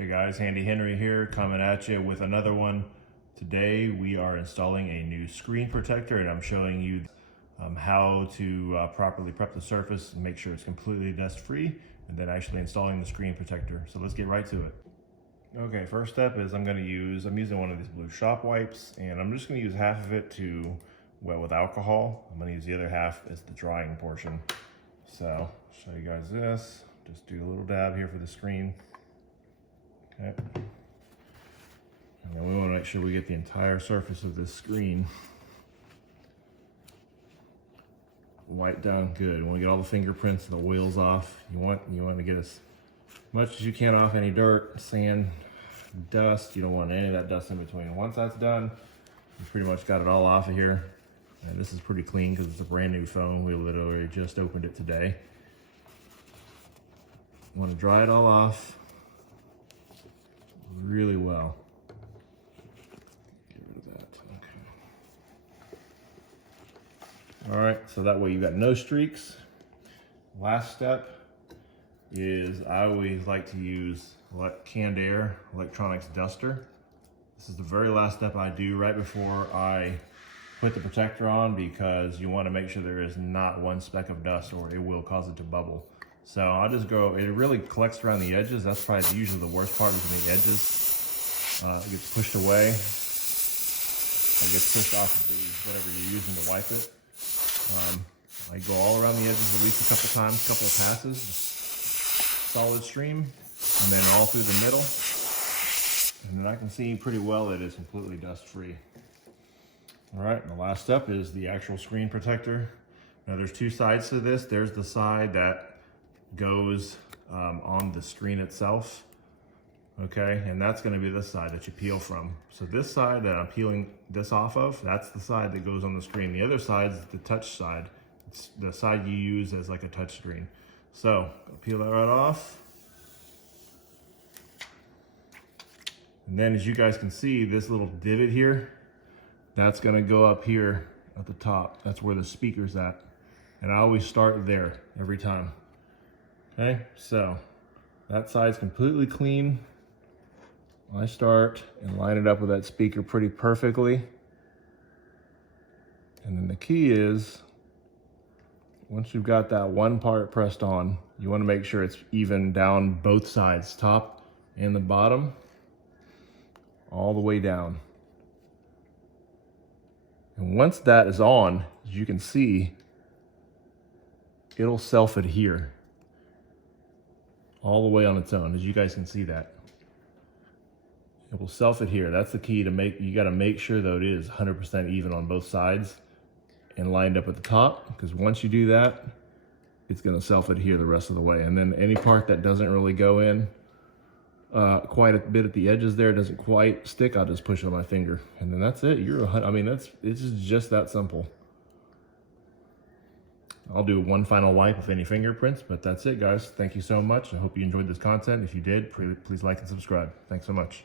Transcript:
Hey guys, Handy Henry here, coming at you with another one. Today we are installing a new screen protector, and I'm showing you how to properly prep the surface and make sure it's completely dust free, and then actually installing the screen protector. So let's get right to it. Okay, first step is I'm using one of these blue shop wipes, and I'm just gonna use half of it to wet with alcohol. I'm gonna use the other half as the drying portion. So I'll show you guys this. Just do a little dab here for the screen. Okay. And then we want to make sure we get the entire surface of this screen wiped down good. We want to get all the fingerprints and the oils off. You want to get as much as you can off any dirt, sand, dust. You don't want any of that dust in between. Once that's done, you pretty much got it all off of here. And this is pretty clean because it's a brand new phone. We literally just opened it today. You want to dry it all off really well. Get rid of that. Okay. All right, so that way you got no streaks. Last step is I always like to use Canned Air Electronics Duster. This is the very last step I do right before I put the protector on, because you want to make sure there is not one speck of dust or it will cause it to bubble. So I'll just go, it really collects around the edges. That's probably usually the worst part, is in the edges. It gets pushed away. It gets pushed off of whatever you're using to wipe it. I go all around the edges at least a couple times, couple of passes, just solid stream, and then all through the middle. And then I can see pretty well that it's completely dust free. All right, and the last step is the actual screen protector. Now there's two sides to this. There's the side that goes on the screen itself, okay, and that's going to be the side that you peel from. So this side that I'm peeling this off of, that's the side that goes on the screen. The other side is the touch side. It's the side you use as like a touch screen. So I'll peel that right off, and then as you guys can see, this little divot here, that's going to go up here at the top. That's where the speaker's at, and I always start there every time. Okay, so that side's completely clean. I start and line it up with that speaker pretty perfectly. And then the key is, once you've got that one part pressed on, you want to make sure it's even down both sides, top and the bottom, all the way down. And once that is on, as you can see, it'll self-adhere all the way on its own, as you guys can see that. It will self-adhere. That's the key to you gotta make sure though it is 100% even on both sides and lined up at the top, because once you do that, it's gonna self-adhere the rest of the way. And then any part that doesn't really go in quite a bit at the edges there, doesn't quite stick, I'll just push it on my finger. And then that's it. It's just that simple. I'll do one final wipe of any fingerprints, but that's it, guys. Thank you so much. I hope you enjoyed this content. If you did, please like and subscribe. Thanks so much.